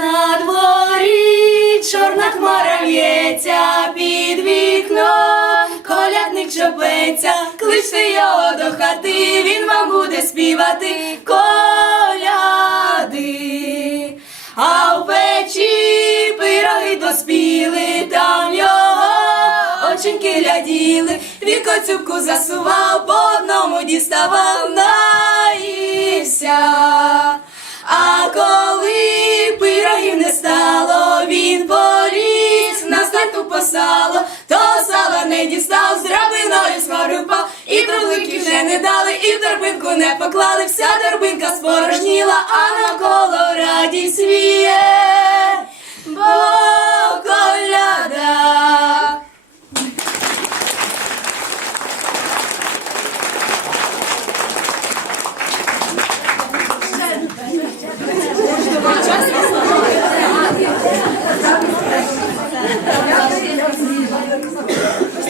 На дворі чорна хмара в'ється під вікном, колядник чопеться, кличте його до хати, він вам буде співати коляди. А в печі пироги доспіли, там його оченьки гляділи, він коцюбку засував, по одному діставав, сало, то сала не дістав, з драбиною згори і трублики вже не дали, і торбинку не поклали, вся торбинка спорожніла,